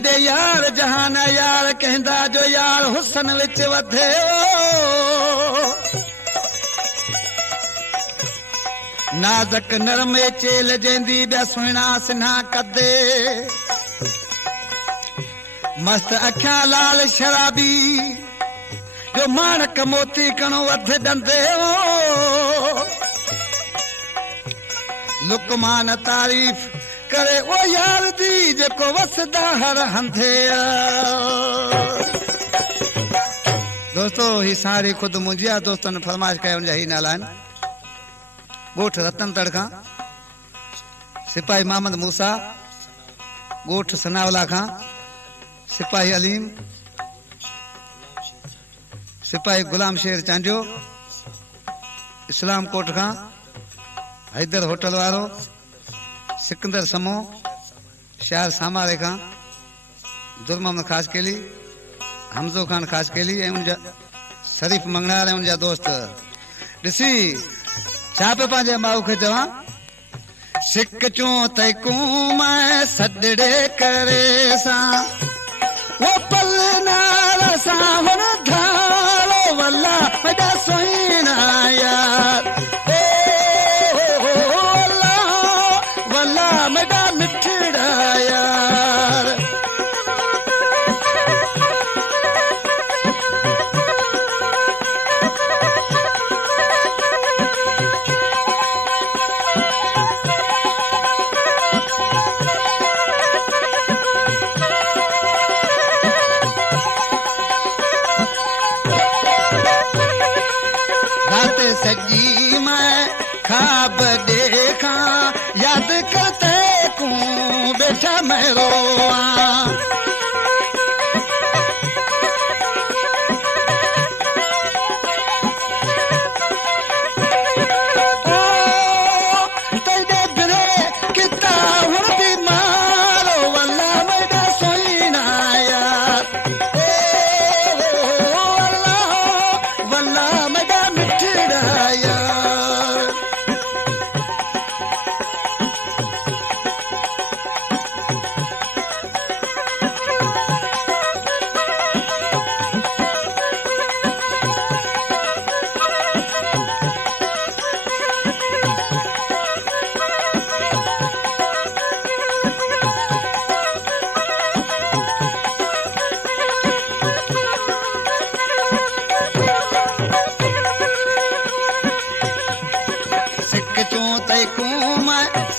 मेरे यार जहान यार कहंदा जो यार हुसन विच वधे नाज़क नरमे चेल जेंदी ॿिया सुहिणा सिन्हा कदे मस्त अखियां लाल शराबी जो माणक मोती कणो वध ॾंदे लुकमान तारीफ़ करे ओ यार दी जेको वसदा हर हंधे दोस्तों ही सारी खुद मुंहिंजी दोस्तन फरमाइश कया उनजा ही नाला आहिनि ॻोठ रतन तड़का सिपाही मोहम्मद मूसा ॻोठ सनावला खां सिपाही अलीम सिपाही गुलाम शेर चांडियो इस्लाम कोट खां हैदर होटल वारो सिकंदर समो शहर सामारे खां दुर्मोहम्मद खास केली हमज़ो खान खास केली ऐं उनजा शरीफ मंगनार ऐं उनजा दोस्त ॾिसी छा पे पंहिंजे माउ खे चवां सिक चूं तैकूं मैं सॾड़े करे सां वो पल नाल सां हुन धारो वल्ला मेरा सुहिणा यार मेरा मिठड़ा यार रात सजी मैं ख्वाब देखा याद करते बेटा मैं रोआ तेरे बिरे कितना हुन भी मारो वल्ला मेरा सोईना यार वल्ला मेरा मिठड़ा यार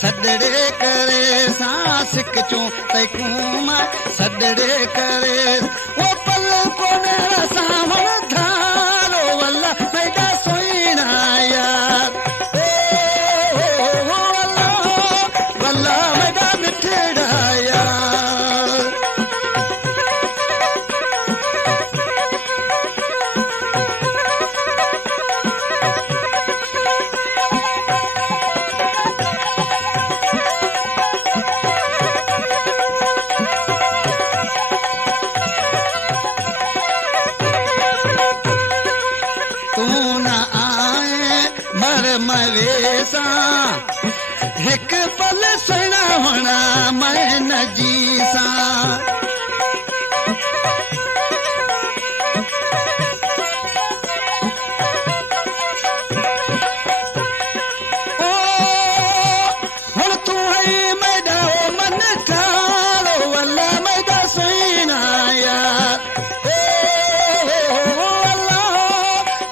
सॾड़े करे सां सिक चूं तैकूं मां सॾड़े करे वो पल कोने सां धारो वल्ला मेरा सुहिणा यार वल्ला मेरा मिठड़ा यार मवेसा हिक पल सुना होना मैं नजीसा ओ हुन तू है मैडा मन ठालो वल्ला मैडा सुना यार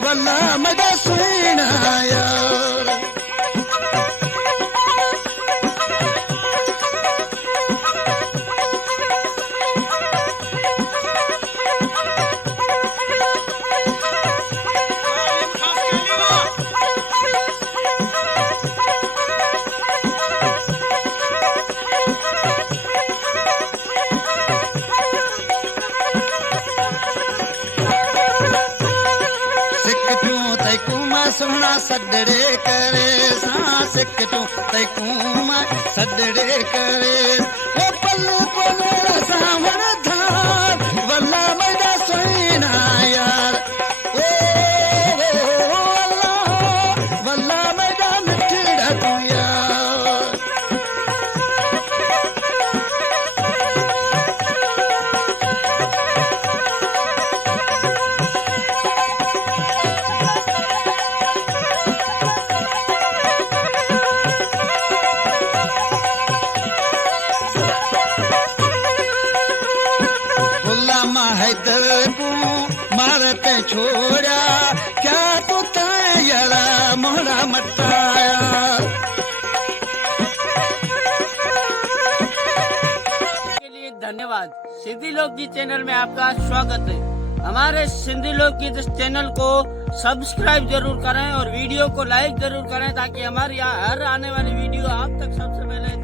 वल्ला मैडा सुना यार सुना सॾड़े करे सां सिक चूं तैकूं मां सॾड़े करे वो पल कोने सां वण धार वल्ला मेरा सुहिणा यार वल्ला मेरा मिठड़ा तू यार ते छोड़ा क्या तो यारा मोड़ा मटाया। के लिए धन्यवाद। सिंधी लोकगीत चैनल में आपका स्वागत है। हमारे सिंधी लोकगीत चैनल को सब्सक्राइब जरूर करें और वीडियो को लाइक जरूर करें ताकि हमारी हर आने वाली वीडियो आप तक सबसे पहले